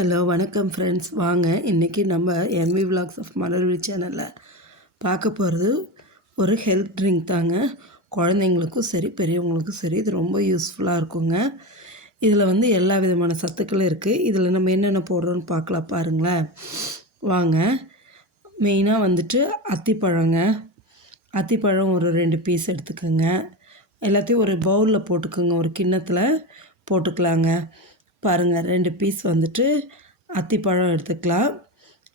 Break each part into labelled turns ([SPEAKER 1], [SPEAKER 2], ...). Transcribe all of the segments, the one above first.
[SPEAKER 1] Hello வணக்கம் friends வாங்க இன்றைக்கி நம்ம எம்வி விலாக்ஸ் ஆஃப் மலர்வி சேனலில் பார்க்க போகிறது ஒரு ஹெல்த் ட்ரிங்க் தாங்க. குழந்தைங்களுக்கும் சரி பெரியவங்களுக்கும் சரி இது ரொம்ப யூஸ்ஃபுல்லாக இருக்குங்க. இதில் வந்து எல்லா விதமான சத்துக்களும் இருக்குது இதில் நம்ம என்னென்ன போடுறோன்னு பார்க்கலாம் பாருங்களேன். வாங்க மெயினாக வந்துட்டு அத்திப்பழங்க. அத்திப்பழம் ஒரு ரெண்டு பீஸ் எடுத்துக்கோங்க. எல்லாத்தையும் ஒரு பவுலில் போட்டுக்கோங்க. ஒரு கிண்ணத்தில் போட்டுக்கலாங்க. பாருங்கள் ரெண்டு பீஸ் வந்துட்டு அத்திப்பழம் எடுத்துக்கலாம்.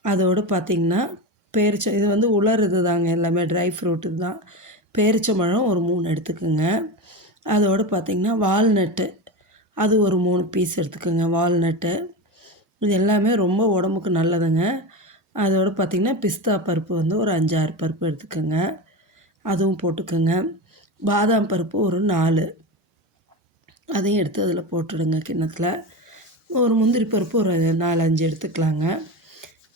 [SPEAKER 1] அதோடு பார்த்திங்கன்னா பேரிச்ச இது வந்து உலருது தாங்க எல்லாமே ட்ரை ஃப்ரூட்டு தான். பேரிச்சம்பழம் ஒரு மூணு எடுத்துக்கோங்க. அதோடு பார்த்திங்கன்னா வால்நட்டு அது ஒரு மூணு பீஸ் எடுத்துக்கோங்க வால்நட்டு இது எல்லாமே ரொம்ப உடம்புக்கு நல்லதுங்க. அதோடு பார்த்திங்கன்னா பிஸ்தா பருப்பு வந்து ஒரு அஞ்சாறு பருப்பு எடுத்துக்கோங்க. அதுவும் போட்டுக்கோங்க. பாதாம் பருப்பு ஒரு நாலு. அதையும் எடுத்து அதில் போட்டுடுங்க கிண்ணத்தில். ஒரு முந்திரி பருப்பு ஒரு நாலு அஞ்சு எடுத்துக்கலாங்க.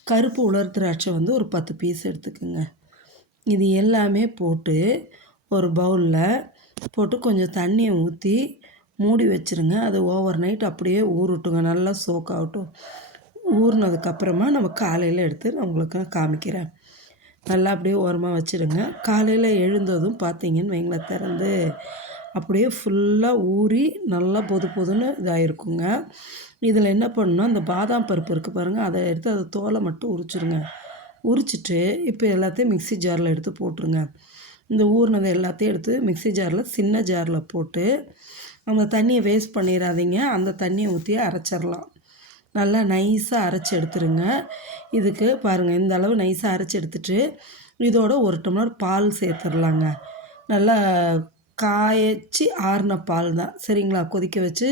[SPEAKER 1] கருப்பு உலர் திராட்சை வந்து ஒரு பத்து பீஸ் எடுத்துக்கோங்க. இது எல்லாமே போட்டு ஒரு பவுலில் போட்டு கொஞ்சம் தண்ணியை ஊற்றி மூடி வச்சுருங்க. அது ஓவர் நைட் அப்படியே ஊறட்டுங்க நல்லா சோக் ஆகட்டும். ஊறினதுக்கப்புறமா நம்ம காலையில் எடுத்து நான் உங்களுக்கு காமிக்கிறேன். நல்லா அப்படியே ஓரமாக வச்சுடுங்க. காலையில் எழுந்ததும் பார்த்தீங்கன்னு வைங்களேன் திறந்து அப்படியே ஃபுல்லாக ஊறி நல்லா பொது பொதுன்னு இதாகிருக்குங்க இதில் என்ன பண்ணணும் அந்த பாதாம் பருப்பு இருக்குது பாருங்கள் அதை எடுத்து அதை தோலை மட்டும் உரிச்சிருங்க. உரிச்சிட்டு இப்போ எல்லாத்தையும் மிக்சி ஜாரில் எடுத்து போட்டுருங்க. இந்த ஊறினதை எல்லாத்தையும் எடுத்து மிக்சி ஜாரில் சின்ன ஜாரில் போட்டு அந்த தண்ணியை வேஸ்ட் பண்ணிடாதீங்க அந்த தண்ணியை ஊற்றி அரைச்சிடலாம். நல்லா நைஸாக அரைச்சி எடுத்துருங்க. இதுக்கு பாருங்கள் இந்த அளவு நைஸாக அரைச்சி எடுத்துட்டு இதோட ஒரு டம்ளர் பால் சேர்த்துடலாங்க. நல்லா காய்ச்சி ஆறின பால் தான். சரிங்களா? கொதிக்க வச்சு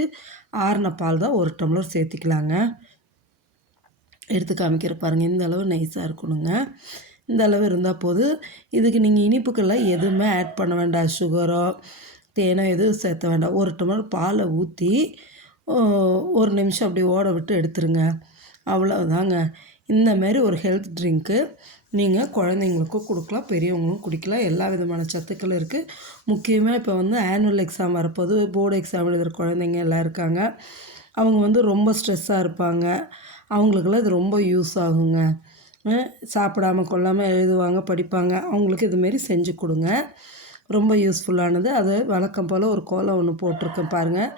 [SPEAKER 1] ஆறின பால் தான் ஒரு டம்ளர் சேர்த்திக்கலாங்க. எடுத்து காமிக்கிற பாருங்கள் இந்த அளவு நைஸாக இருக்கணுங்க. இந்த அளவு இருந்தால் போது இதுக்கு நீங்கள் இனிப்புக்கெல்லாம் எதுவுமே ஆட் பண்ண வேண்டாம். சுகரோ தேனோ எதுவும் சேர்த்த வேண்டாம். ஒரு டம்ளர் பாலை ஊற்றி ஒரு நிமிஷம் அப்படி ஓட விட்டு எடுத்துருங்க. அவ்வளோதாங்க இந்தமாரி ஒரு ஹெல்த் ட்ரிங்க்கு நீங்கள் குழந்தைங்களுக்கும் கொடுக்கலாம் பெரியவங்களும் குடிக்கலாம். எல்லா விதமான சத்துக்களும் இருக்குது முக்கியமாக இப்போ வந்து ஆனுவல் எக்ஸாம் வரப்போது போர்டு எக்ஸாம் எழுதுகிற குழந்தைங்க எல்லாம் இருக்காங்க. அவங்க வந்து ரொம்ப ஸ்ட்ரெஸ்ஸாக இருப்பாங்க. அவங்களுக்கெல்லாம் இது ரொம்ப யூஸ் ஆகுங்க. சாப்பிடாம கொள்ளாமல் எழுதுவாங்க படிப்பாங்க. அவங்களுக்கு இதுமாரி செஞ்சு கொடுங்க. ரொம்ப யூஸ்ஃபுல்லானது அது வழக்கம் போல் ஒரு கோலம் ஒன்று போட்டிருக்கேன் பாருங்கள்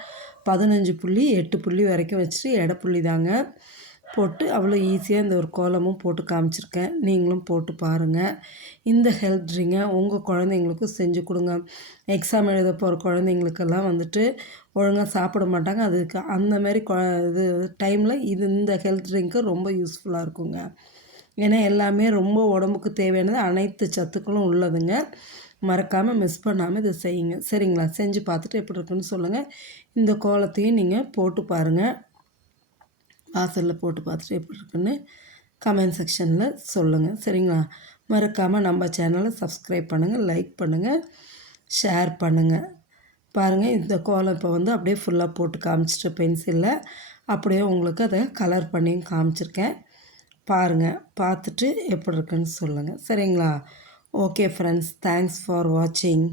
[SPEAKER 1] பதினஞ்சு புள்ளி எட்டு புள்ளி வரைக்கும் வச்சுட்டு எடை புள்ளி தாங்க. போட்டு அவ்வளோ ஈஸியாக இந்த ஒரு கோலமும் போட்டு காமிச்சிருக்கேன். நீங்களும் போட்டு பாருங்கள் இந்த ஹெல்த் ட்ரிங்கை உங்கள் குழந்தைங்களுக்கும் செஞ்சு கொடுங்க. எக்ஸாம் எழுத போகிற குழந்தைங்களுக்கெல்லாம் வந்துட்டு ஒழுங்காக சாப்பிட மாட்டாங்க. அதுக்கு அந்தமாரி கொ இது டைமில் இது இந்த ஹெல்த் ட்ரிங்க்கு ரொம்ப யூஸ்ஃபுல்லாக இருக்குங்க. ஏன்னா எல்லாமே ரொம்ப உடம்புக்கு தேவையானது அனைத்து சத்துக்களும் உள்ளதுங்க. மறக்காமல் மிஸ் பண்ணாமல் இதை செய்யுங்க. சரிங்களா? செஞ்சு பார்த்துட்டு எப்படி இருக்குன்னு சொல்லுங்கள் இந்த கோலத்தையும் நீங்கள் போட்டு பாருங்கள் வாசலில் போட்டு பார்த்துட்டு எப்படி இருக்குன்னு கமெண்ட் செக்ஷனில் சொல்லுங்கள் சரிங்களா? மறக்காமல் நம்ம சேனலை சப்ஸ்கிரைப் பண்ணுங்கள் லைக் பண்ணுங்கள் ஷேர் பண்ணுங்கள் பாருங்கள் இந்த கோலம் இப்போ வந்து அப்படியே ஃபுல்லாக போட்டு காமிச்சிட்டு பென்சிலில் அப்படியே உங்களுக்கு அதை கலர் பண்ணியும் காமிச்சிருக்கேன். பாருங்கள் பார்த்துட்டு எப்படி இருக்குன்னு சொல்லுங்கள் சரிங்களா? ஓகே ஃப்ரெண்ட்ஸ் தேங்க்ஸ் ஃபார் வாட்சிங்